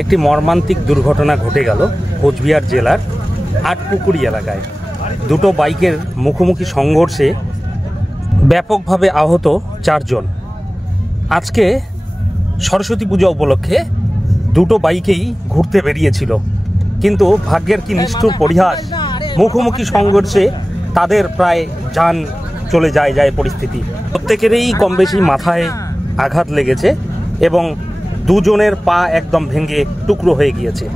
একটি মর্মান্তিক দুর্ঘটনা ঘটে গেল কোচবিহার জেলার আটপুকুরি এলাকায়। দুটো বাইকের মুখোমুখি সংঘর্ষে ব্যাপকভাবে আহত 4 জন। আজকে সরস্বতী পূজা উপলক্ষে দুটো বাইকেই ঘুরতে বেরিয়েছিল, কিন্তু ভাগ্যের কি নিষ্ঠুর পরিহাস, মুখোমুখি সংঘর্ষে তাদের প্রায় যান চলে যায় পরিস্থিতি। প্রত্যেকেরই কম বেশি মাথায় আঘাত লেগেছে এবং দুজনের পা একদম ভেঙে টুকরো হয়ে গিয়েছে।